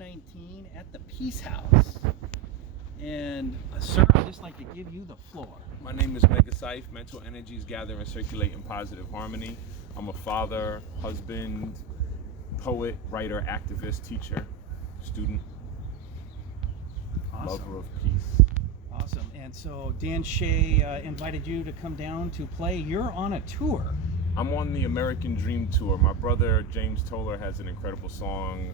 19 at the Peace House. And sir, I'd just like to give you the floor. My name is Megaciph. Mental energies gather and circulate in positive harmony. I'm a father, husband, poet, writer, activist, teacher, student, Awesome. lover of peace. Awesome. And so Dan Shea invited you to come down to play. You're on a tour. I'm on the American Dream Tour. My brother James Toller has an incredible song,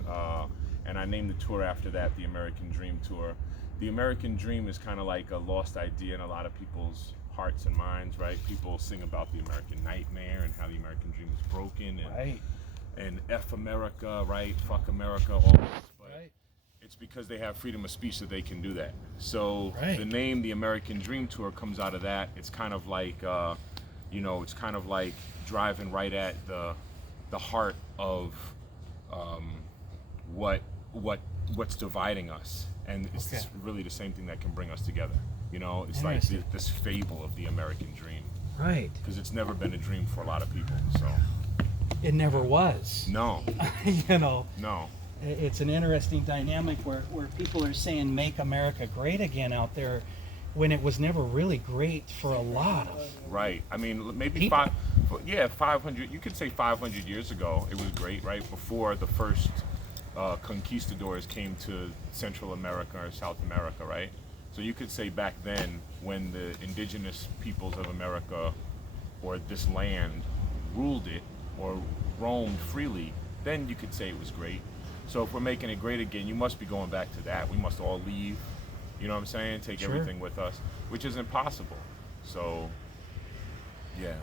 and I named the tour after that, the American Dream Tour. The American Dream is kind of like a lost idea in a lot of people's hearts and minds, right? People sing about the American nightmare and how the American dream is broken, and Right. and F America, right? Fuck America, all this. But Right. it's because they have freedom of speech that they can do that. So Right. the name, the American Dream Tour, comes out of that. It's kind of like, it's kind of like driving right at the heart of what's dividing us, and it's Okay. really the same thing that can bring us together. It's like Interesting. this fable of the American dream, Right. because it's never been a dream for a lot of people. So It never was. no, no. It's an interesting dynamic where people are saying make America great again out there when it was never really great for a lot of Right. I mean, maybe People. 500. You could say 500 years ago it was great, right? Before the first conquistadors came to Central America or South America, right? So you could say back then, when the indigenous peoples of America or this land ruled it or roamed freely, then you could say it was great. So if we're making it great again, you must be going back to that. We must all leave. You know what I'm saying? Take Sure. everything with us, which is impossible. So, yeah.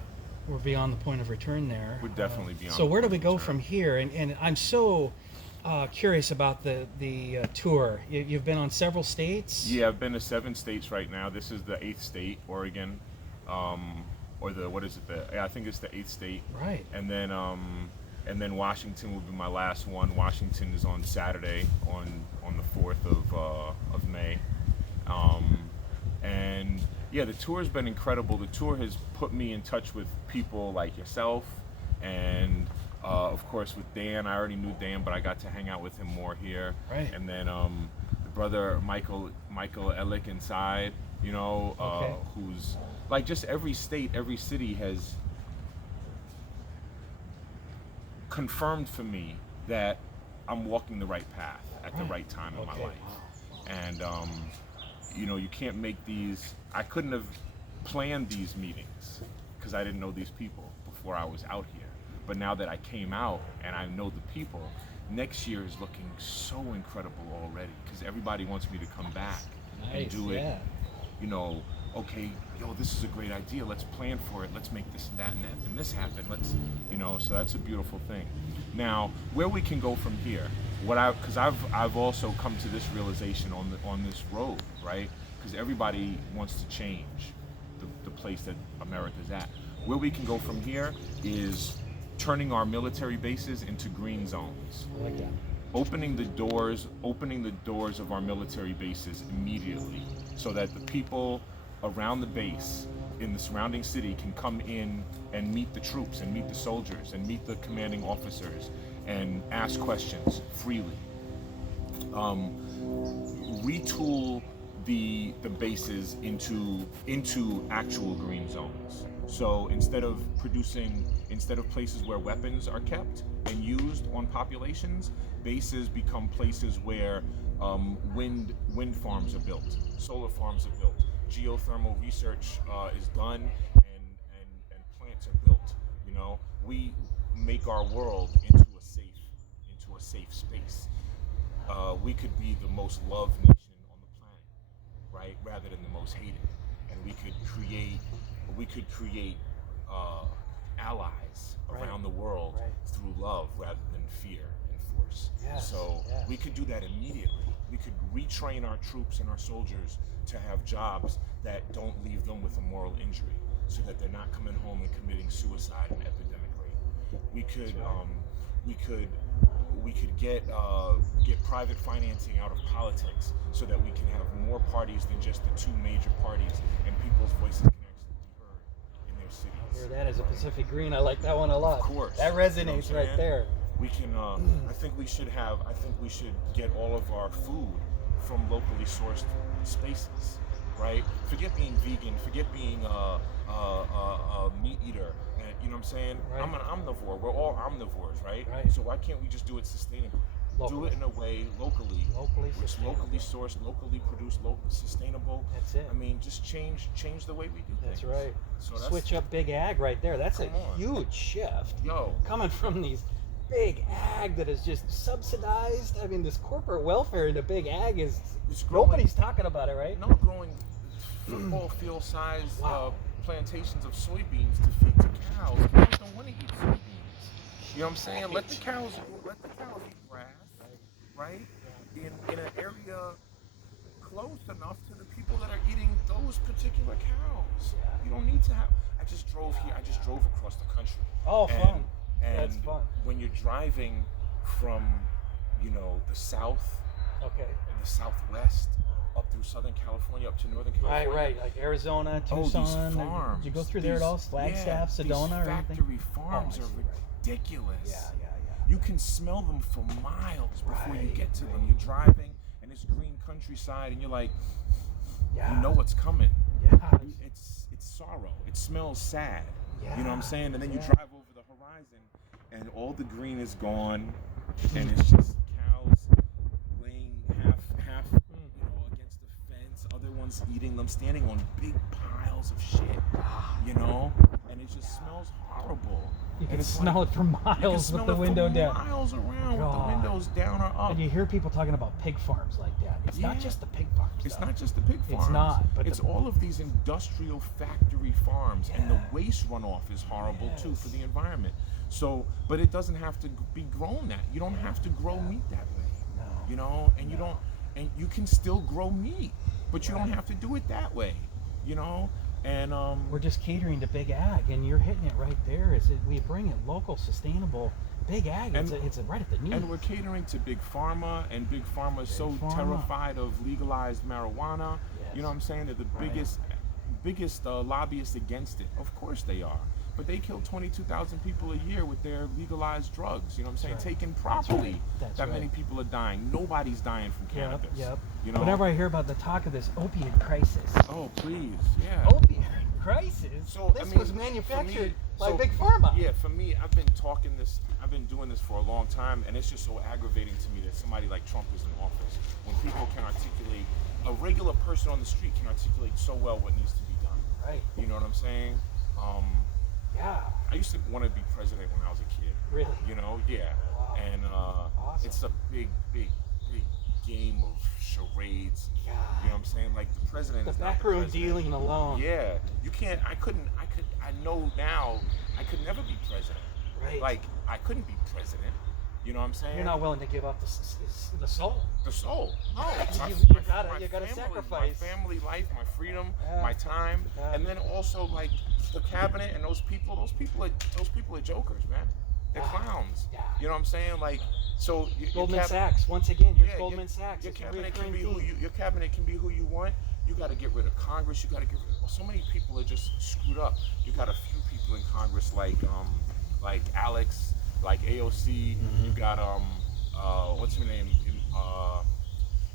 we're beyond the point of return there. We're definitely beyond So the where do point we of go return. from here? And I'm so curious about the tour. You've been on several states. Yeah, I've been to 7 states right now. This is the 8th state, Oregon, or what is it? I think it's the 8th state. Right. And then Washington will be my last one. Washington is on Saturday, on the 4th of May. And yeah, the tour's been incredible. The tour has put me in touch with people like yourself, and of course with Dan. I already knew Dan, but I got to hang out with him more here. Right. And then the brother Michael Ellick inside, Okay. who's like, just every state, every city has confirmed for me that I'm walking the right path at the right time in my Okay. life. And you can't make these. I couldn't have planned these meetings because I didn't know these people before I was out here. But now that I came out and I know the people, next year is looking so incredible already, because everybody wants me to come back and Nice, do it. yeah. Okay, this is a great idea. Let's plan for it. Let's make this and that and this happen. So that's a beautiful thing. Now, where we can go from here, because I've also come to this realization on this road, right? Because everybody wants to change the place that America's at. Where we can go from here is turning our military bases into green zones. I like that. Opening the doors of our military bases immediately, so that the people around the base in the surrounding city can come in and meet the troops and meet the soldiers and meet the commanding officers and ask questions freely. Retool the bases into actual green zones. So instead of places where weapons are kept and used on populations, bases become places where wind farms are built, solar farms are built, geothermal research is done, and plants are built. We make our world into a safe space. We could be the most loved nation on the planet, right, rather than the most hated, and we could create allies around the world through love rather than fear and force. Yes, So yes. we could do that immediately. We could retrain our troops and our soldiers to have jobs that don't leave them with a moral injury, so that they're not coming home and committing suicide at an epidemic rate. We could get private financing out of politics, so that we can have more parties than just the 2 major parties, and people's voices can actually be heard in their cities. Hear that as a Pacific Green. I like that one a lot. Of course. That You know what resonates I'm right saying? there. We can. I think we should get all of our food from locally sourced spaces, right? Forget being vegan. Forget being a meat eater. And, you know what I'm saying? Right. I'm an omnivore. We're all omnivores, right? Right. So why can't we just do it sustainably? Locally. Do it in a way locally, Locally which sustainable. locally sourced, locally produced, sustainable. That's it. I mean, just change the way we do That's things. right. So that's, Switch up big ag right there. That's a Come on. huge shift. Yo. Coming from these big ag that is just subsidized. I mean, this corporate welfare into big ag is It's growing. nobody's talking about it, right? No, growing football field size Wow. plantations of soybeans to feed to cows. Cows don't want to eat soybeans. You know what I'm saying? Let the cows eat grass, right? In an area close enough to the people that are eating those particular cows. You don't need to have. I just drove across the country. Oh, fun. And That's fun. when you're driving from, the south Okay. and the southwest up through Southern California, up to Northern California. Right. Like Arizona, Tucson. These farms. Did you go through there at all? Flagstaff, Sedona, these or anything? factory farms Oh, I are see, right. ridiculous. Yeah. You can smell them for miles before you Right, get to them. right. You're driving and it's green countryside and you're like, Yeah. you know what's coming. Yeah. It's sorrow. It smells sad. Yeah. You know what I'm saying? And then you Yeah. drive over the horizon and all the green is gone and it's just cows laying half against the fence, other ones eating them, standing on big piles of shit, and it just smells horrible. You can And it's smell like- it for you can miles smell with the it for window down. miles around with the God. windows down or up. And you hear people talking about pig farms like that. It's not Yeah. just the pig farms. It's though. not just the pig farms. It's not, but it's all of these industrial factory farms, and the waste runoff is horrible too for the environment. So, but it doesn't have to be grown that. You don't have to grow meat that way. No. And you don't, and you can still grow meat, but you don't have to do it that way. And We're just catering to big ag, and you're hitting it right there. We bring it local, sustainable, big ag. It's right at the knees. And we're catering to big pharma, and big pharma is so Pharma. terrified of legalized marijuana. Yes. You know what I'm saying? They're the biggest lobbyists against it. Of course they are. But they kill 22,000 people a year with their legalized drugs. You know what I'm saying? That's right. Taken properly. That's that right. many people are dying. Nobody's dying from cannabis. Yep. Whenever I hear about the talk of this opioid crisis. Oh, please. Yeah. Opioid crisis? So, This I mean, was manufactured for me- by Big Pharma. Yeah, for me, I've been doing this for a long time, and it's just so aggravating to me that somebody like Trump is in office. When people can articulate, a regular person on the street can articulate so well what needs to be done. Right. You know what I'm saying? Yeah. I used to want to be president when I was a kid. Really? Yeah. Wow. And Awesome. it's a big game of charades. God. You know what I'm saying? Like the president The is not the backroom president. dealing alone. Yeah, you can't. I know now I could never be president. Right. Like I couldn't be president. You know what I'm saying? You're not willing to give up the soul. The soul. No. You gotta family, sacrifice. my family life, my freedom, Yeah. my time, Yeah. and then also like the cabinet and those people are jokers, man. They're clowns. Yeah. You know what I'm saying? Like so. Goldman Sachs. Once again, here's Yeah, Goldman Sachs. Your It's a cabinet can recurring be who theme. your cabinet can be who you want. You got to get rid of Congress. You got to get rid of so many people are just screwed up. You got a few people in Congress like Alex, like AOC. You got what's her name?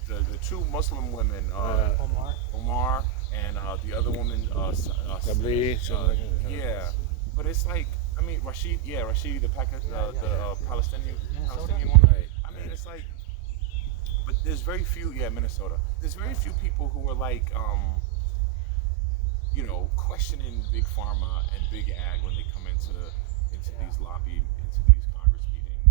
The two Muslim women, Omar, and the other woman, yeah. But it's like, I mean, Rashid, the Palestinian one. Right. I mean, it's like, but there's very few, Minnesota. There's very few people who are like, questioning big pharma and big ag when they come into these these Congress meetings,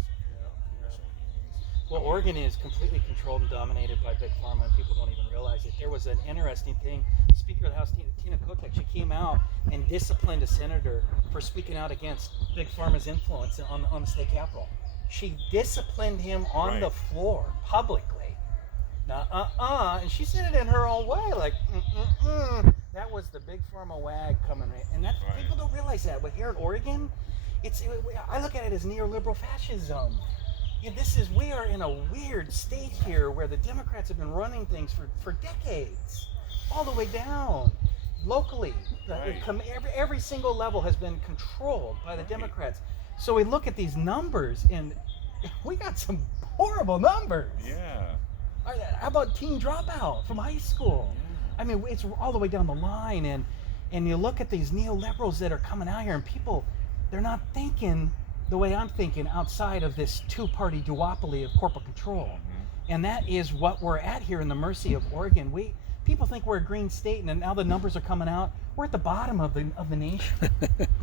congressional hearings. Well, Oregon is completely controlled and dominated by Big Pharma, and people don't even realize it. There was an interesting thing. Speaker of the House, Tina Kotek, she came out and disciplined a senator for speaking out against Big Pharma's influence on the state capitol. She disciplined him on the floor publicly. And she said it in her own way, like, That was the Big Pharma wag coming in. And that, people don't realize that. But here in Oregon, I look at it as neoliberal fascism. We are in a weird state here where the Democrats have been running things for decades, all the way down, locally. Every single level has been controlled by the Democrats. So we look at these numbers, and we got some horrible numbers. Yeah. How about teen dropout from high school? Yeah. I mean, it's all the way down the line, and you look at these neoliberals that are coming out here, and people, they're not thinking the way I'm thinking outside of this two-party duopoly of corporate control. And that is what we're at here in the mercy of Oregon. People think we're a green state, and now the numbers are coming out. We're at the bottom of the nation.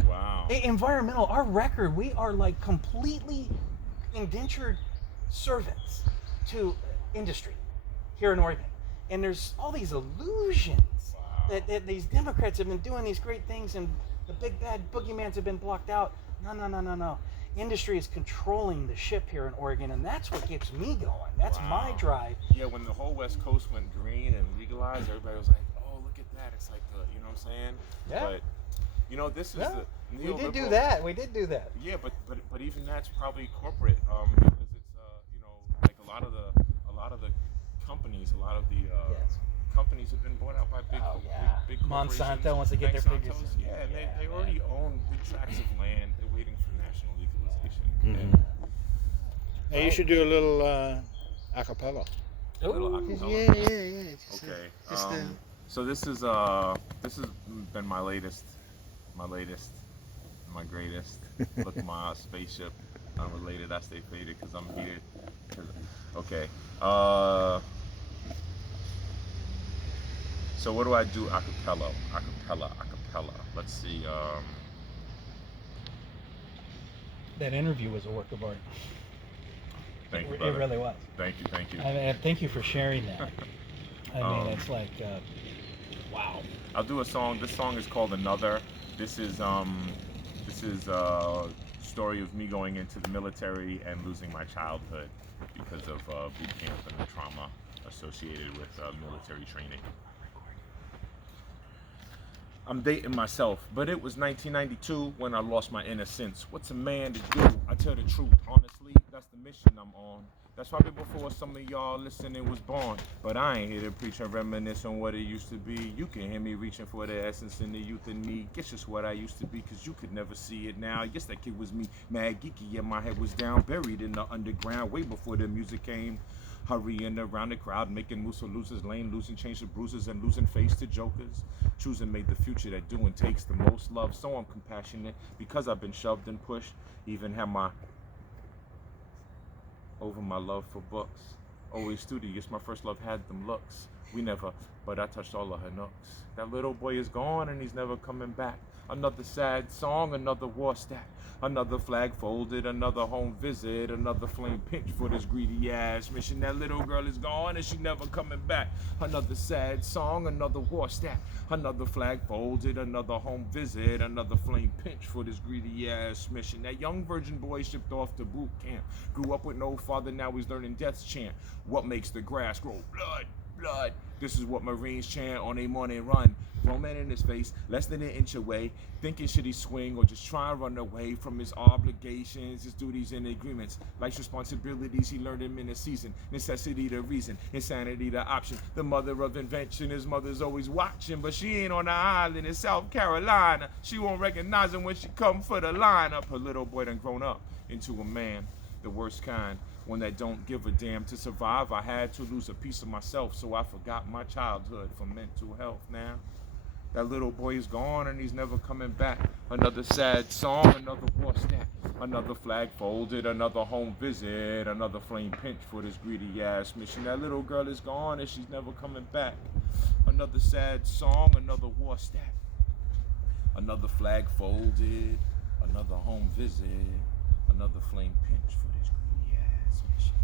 Wow. Environmental, our record, we are like completely indentured servants to industry here in Oregon. And there's all these illusions that these Democrats have been doing these great things, and the big bad boogeymans have been blocked out. No. Industry is controlling the ship here in Oregon, and that's what gets me going. That's my drive. Yeah, when the whole West Coast went green and legalized, everybody was like, "Oh, look at that!" It's like the, you know what I'm saying? Yeah. But you know, this is the We did do that. Yeah, but even that's probably corporate, because it's you know, like a lot of the companies, companies have been bought out by big corporations. Monsanto wants to get their figures. Yeah, and they already own big tracts of land. They're waiting for national legalization. Hey, you should do a little acapella. A little acapella. Yeah. Okay. So this has been my latest, my greatest. Look at my spaceship. Unrelated, I stay faded because I'm here. Okay. So what do I do? Acapella. Let's see. That interview was a work of art. Thank you, It brother. really was. Thank you. I mean, thank you for sharing that. I mean, it's like, wow. I'll do a song. This song is called Another. This is story of me going into the military and losing my childhood because of boot camp and the trauma associated with military training. I'm dating myself, but it was 1992 when I lost my innocence. What's a man to do? I tell the truth, honestly, that's the mission I'm on. That's probably before some of y'all listening was born. But I ain't here to preach and reminisce on what it used to be. You can hear me reaching for the essence in the youth in me. Guess just what I used to be, cause you could never see it now. Yes, that kid was me, mad geeky, yeah, my head was down, buried in the underground, way before the music came. Hurrying around the crowd, making moves for losers, lane, losing change to bruises, and losing face to jokers. Choosing made the future that doing takes the most love. So I'm compassionate because I've been shoved and pushed. Even had my over my love for books. Always studious, my first love had them looks. We never, but I touched all of her nooks. That little boy is gone and he's never coming back. Another sad song, another war stack. Another flag folded, another home visit, another flame pinch for this greedy ass mission. That little girl is gone and she never coming back. Another sad song, another war stack. Another flag folded, another home visit, another flame pinch for this greedy ass mission. That young virgin boy shipped off to boot camp. Grew up with no father, now he's learning death's chant. What makes the grass grow? Blood, blood. This is what Marines chant on a morning run. Grown man in his face, less than an inch away, thinking should he swing or just try and run away from his obligations, his duties and agreements. Life's responsibilities he learned him in a season. Necessity the reason, insanity the option. The mother of invention, his mother's always watching, but she ain't on the island in South Carolina. She won't recognize him when she come for the lineup. Her little boy done grown up into a man, the worst kind. One that don't give a damn. To survive, I had to lose a piece of myself, so I forgot my childhood for mental health now. That little boy is gone and he's never coming back. Another sad song, another war stack. Another flag folded, another home visit, another flame pinch for this greedy ass mission. That little girl is gone and she's never coming back. Another sad song, another war stack. Another flag folded, another home visit, another flame pinch for this greedy ass mission.